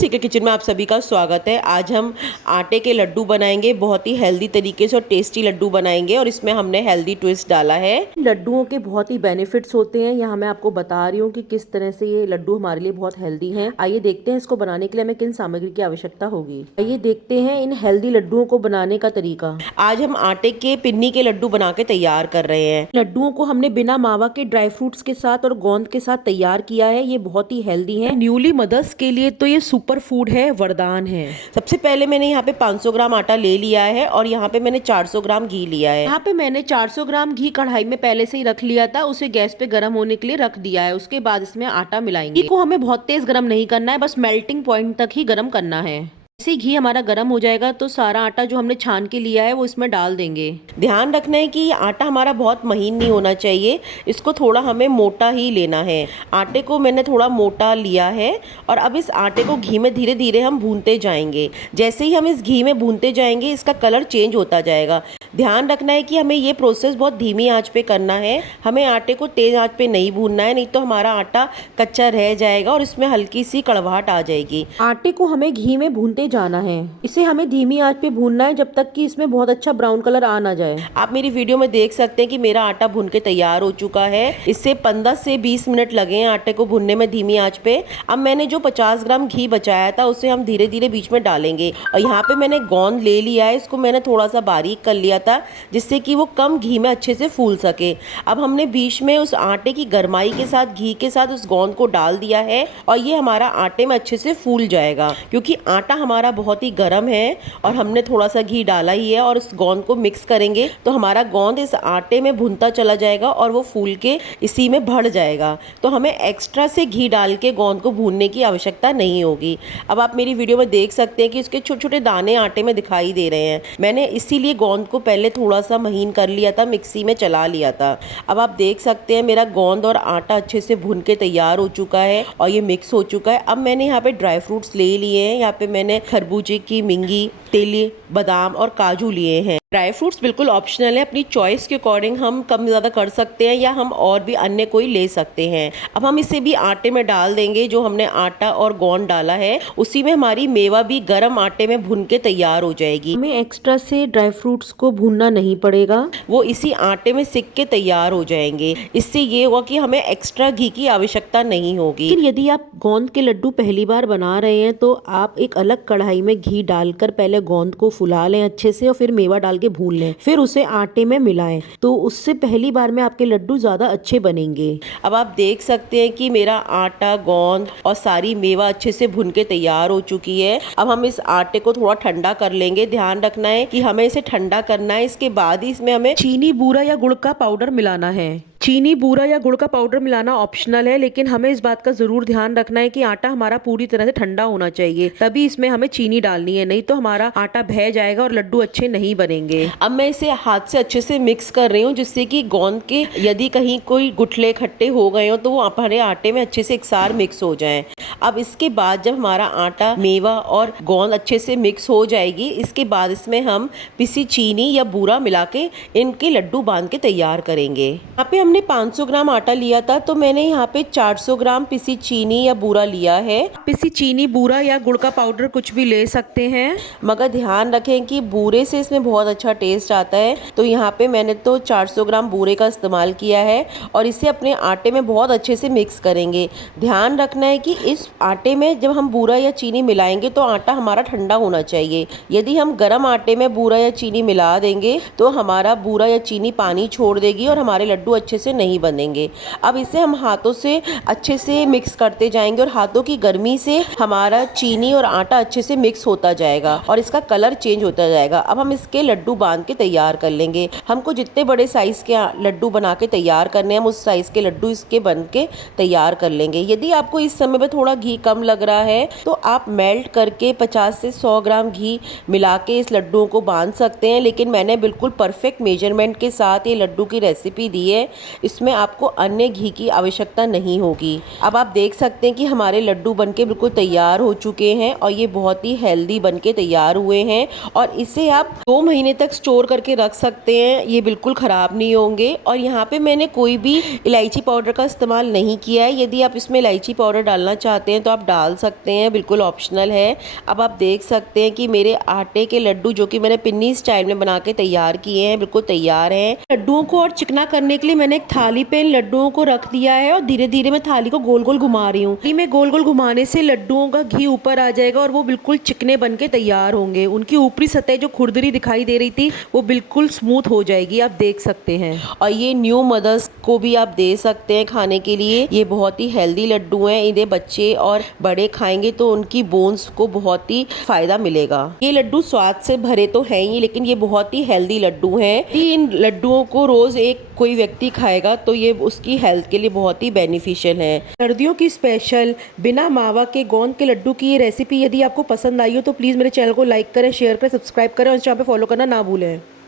खुशी के किचन में आप सभी का स्वागत है। आज हम आटे के लड्डू बनाएंगे, बहुत ही हेल्दी तरीके से और टेस्टी लड्डू बनाएंगे और इसमें हमने हेल्दी ट्विस्ट डाला है। लड्डुओं के बहुत ही बेनिफिट्स होते हैं, यहाँ मैं आपको बता रही हूँ कि किस तरह से ये लड्डू हमारे लिए बहुत हेल्दी हैं। आइए देखते हैं इसको बनाने के लिए हमें किन सामग्री की आवश्यकता होगी। आइए देखते हैं इन हेल्दी लड्डुओं को बनाने का तरीका। आज हम आटे के पिन्नी के लड्डू बना के तैयार कर रहे हैं। लड्डुओं को हमने बिना मावा के ड्राई फ्रूट्स के साथ और गोंद के साथ तैयार किया है। ये बहुत ही हेल्दी है। न्यूली मदर्स के लिए तो ये सुपर फूड है, वरदान है। सबसे पहले मैंने यहाँ पे 500 ग्राम आटा ले लिया है और यहाँ पे मैंने 400 ग्राम घी लिया है। यहाँ पे मैंने 400 ग्राम घी कढ़ाई में पहले से ही रख लिया था, उसे गैस पे गर्म होने के लिए रख दिया है। उसके बाद इसमें आटा मिलाएंगे। घी को हमें बहुत तेज गर्म नहीं करना है, बस मेल्टिंग पॉइंट तक ही गर्म करना है। जैसे घी हमारा गर्म हो जाएगा तो सारा आटा जो हमने छान के लिया है वो इसमें डाल देंगे। ध्यान रखना है कि आटा हमारा बहुत महीन नहीं होना चाहिए, इसको थोड़ा हमें मोटा ही लेना है। आटे को मैंने थोड़ा मोटा लिया है और अब इस आटे को घी में धीरे धीरे हम भूनते जाएंगे। जैसे ही हम इस घी में भूनते जाएंगे इसका कलर चेंज होता जाएगा। ध्यान रखना है कि हमें ये प्रोसेस बहुत धीमी आंच पे करना है। हमें आटे को तेज आंच पे नहीं भूनना है, नहीं तो हमारा आटा कच्चा रह जाएगा और इसमें हल्की सी कड़वाहट आ जाएगी। आटे को हमें घी में भूनते जाना है। इसे हमें धीमी आंच पे भूनना है जब तक कि इसमें बहुत अच्छा ब्राउन कलर आ ना जाए। आप मेरी वीडियो में देख सकते हैं कि मेरा आटा भून के तैयार हो चुका है। इससे 15 से 20 मिनट लगे हैं आटे को भूनने में धीमी आंच पे। अब मैंने जो 50 ग्राम घी बचाया था उसे हम धीरे धीरे बीच में डालेंगे और यहाँ पे मैंने गोंद ले लिया है। इसको मैंने थोड़ा सा बारीक कर लिया था जिससे कि वो कम घी में अच्छे से फूल सके। अब हमने बीच में उस आटे की गरमाई के साथ घी के साथ उस गोंद को डाल दिया है और ये हमारा आटे में अच्छे से फूल जाएगा, क्योंकि आटा हमारा बहुत ही गर्म है और हमने थोड़ा सा घी डाला ही है। और उस गोंद को मिक्स करेंगे तो हमारा गोंद इस आटे में भुनता चला जाएगा और वो फूल के इसी में भर जाएगा। तो हमें एक्स्ट्रा से घी डाल के गोंद को भूनने की आवश्यकता नहीं होगी। अब आप मेरी वीडियो में देख सकते हैं कि इसके छोटे छोटे दाने आटे में दिखाई दे रहे हैं। मैंने इसीलिए गोंद को पहले थोड़ा सा महीन कर लिया था, मिक्सी में चला लिया था। अब आप देख सकते हैं मेरा गोंद और आटा अच्छे से भुन के तैयार हो चुका है और ये मिक्स हो चुका है। अब मैंने यहाँ पे ड्राई फ्रूट्स ले लिए हैं। यहाँ पे मैंने खरबूजे की मिंगी, तिल, बादाम और काजू लिए हैं। ड्राई फ्रूट्स बिल्कुल ऑप्शनल है, अपनी चॉइस के अकॉर्डिंग हम कम ज़्यादा कर सकते हैं या हम और भी अन्य कोई ले सकते हैं। अब हम इसे भी आटे में डाल देंगे। जो हमने आटा और गोंद डाला है उसी में हमारी मेवा भी गर्म आटे में भुन के तैयार हो जाएगी। हमें एक्स्ट्रा से ड्राई फ्रूट्स को भूनना नहीं पड़ेगा, वो इसी आटे में सिक के तैयार हो जाएंगे। इससे ये हुआ कि हमें एक्स्ट्रा घी की आवश्यकता नहीं होगी। लेकिन यदि आप गोंद के लड्डू पहली बार बना रहे हैं तो आप एक अलग कढ़ाई में घी डालकर पहले गोंद को फुला लें अच्छे से और फिर मेवा डाल के भून लें, फिर उसे आटे में मिलाएं। तो उससे पहली बार में आपके लड्डू ज्यादा अच्छे बनेंगे। अब आप देख सकते हैं कि मेरा आटा, गोंद और सारी मेवा अच्छे से भुन के तैयार हो चुकी है। अब हम इस आटे को थोड़ा ठंडा कर लेंगे। ध्यान रखना है कि हमें इसे ठंडा करना है। इसके बाद ही इसमें हमें चीनी, बूरा या गुड़ का पाउडर मिलाना है। चीनी, बूरा या गुड़ का पाउडर मिलाना ऑप्शनल है, लेकिन हमें इस बात का जरूर ध्यान रखना है कि आटा हमारा पूरी तरह से ठंडा होना चाहिए, तभी इसमें हमें चीनी डालनी है, नहीं तो हमारा आटा बह जाएगा और लड्डू अच्छे नहीं बनेंगे। अब मैं इसे हाथ से अच्छे से मिक्स कर रही हूँ जिससे कि गोंद के यदि कहीं कोई गुठले खट्टे हो गए हो तो वो हमारे आटे में अच्छे से एकसार मिक्स हो जाए। अब इसके बाद जब हमारा आटा, मेवा और गोंद अच्छे से मिक्स हो जाएगी, इसके बाद इसमें हम पिसी चीनी या बूरा मिला के इनके लड्डू बांध के तैयार करेंगे। यहाँ पे हमने 500 ग्राम आटा लिया था तो मैंने यहाँ पे 400 ग्राम पिसी चीनी या बूरा लिया है। पिसी चीनी, बूरा या गुड़ का पाउडर कुछ भी ले सकते हैं, मगर ध्यान रखें कि बूरे से इसमें बहुत अच्छा टेस्ट आता है। तो यहाँ पे मैंने तो 400 ग्राम बूरे का इस्तेमाल किया है और इसे अपने आटे में बहुत अच्छे से मिक्स करेंगे। ध्यान रखना है कि इस आटे में जब हम बूरा या चीनी मिलाएंगे तो आटा हमारा ठंडा होना चाहिए। यदि हम गर्म आटे में बूरा या चीनी मिला देंगे तो हमारा बूरा या चीनी पानी छोड़ देगी और हमारे लड्डू अच्छे से नहीं बनेंगे। अब इसे हम हाथों से अच्छे से मिक्स करते जाएंगे और हाथों की गर्मी से हमारा चीनी और आटा अच्छे से मिक्स होता जाएगा और इसका कलर चेंज होता जाएगा। अब हम इसके लड्डू बांध के तैयार कर लेंगे। हमको जितने बड़े साइज के लड्डू बना के तैयार करने हैं हम उस साइज के लड्डू इसके बन के तैयार कर लेंगे। यदि आपको इस समय पे थोड़ा घी कम लग रहा है तो आप मेल्ट करके 50 से 100 ग्राम घी मिला के इस लड्डुओं को बांध सकते हैं, लेकिन मैंने बिल्कुल परफेक्ट मेजरमेंट के साथ ये लड्डू की रेसिपी दी है। इसमें आपको अन्य घी की आवश्यकता नहीं होगी। अब आप देख सकते हैं कि हमारे लड्डू बनके बिल्कुल तैयार हो चुके हैं और ये बहुत ही हेल्दी बनके तैयार हुए हैं और इसे आप 2 महीने तक स्टोर करके रख सकते हैं, ये बिल्कुल ख़राब नहीं होंगे। और यहाँ पे मैंने कोई भी इलायची पाउडर का इस्तेमाल नहीं किया है। यदि आप इसमें इलायची पाउडर डालना चाहते हैं तो आप डाल सकते हैं, बिल्कुल ऑप्शनल है। अब आप देख सकते हैं कि मेरे आटे के लड्डू जो कि मैंने पिन्नी स्टाइल में बना के तैयार किए हैं बिल्कुल तैयार हैं। लड्डुओं को और चिकना करने के लिए मैंने एक थाली पे इन लड्डुओं को रख दिया है और धीरे धीरे मैं थाली को गोल गोल घुमा रही हूँ। मैं गोल गोल घुमाने से लड्डुओं का घी ऊपर आ जाएगा और वो बिल्कुल चिकने बन के तैयार होंगे। उनकी ऊपरी सतह जो खुरदरी दिखाई दे रही थी वो बिल्कुल स्मूथ हो जाएगी, आप देख सकते हैं। और ये न्यू मदर्स को भी आप दे सकते हैं खाने के लिए। ये बहुत ही हेल्दी लड्डू हैं, इन्हें बच्चे और बड़े खाएंगे तो उनकी बोन्स को बहुत ही फायदा मिलेगा। ये लड्डू स्वाद से भरे तो हैं ही, लेकिन ये बहुत ही हेल्दी लड्डू हैं। इन लड्डुओं को रोज एक कोई व्यक्ति खाएगा तो ये उसकी हेल्थ के लिए बहुत ही बेनिफिशियल है। सर्दियों की स्पेशल बिना मावा के गोंद के लड्डू की ये रेसिपी यदि आपको पसंद आई हो तो प्लीज़ मेरे चैनल को लाइक करें, शेयर करें, सब्सक्राइब करें और इस चैनल पे फॉलो करना ना भूलें।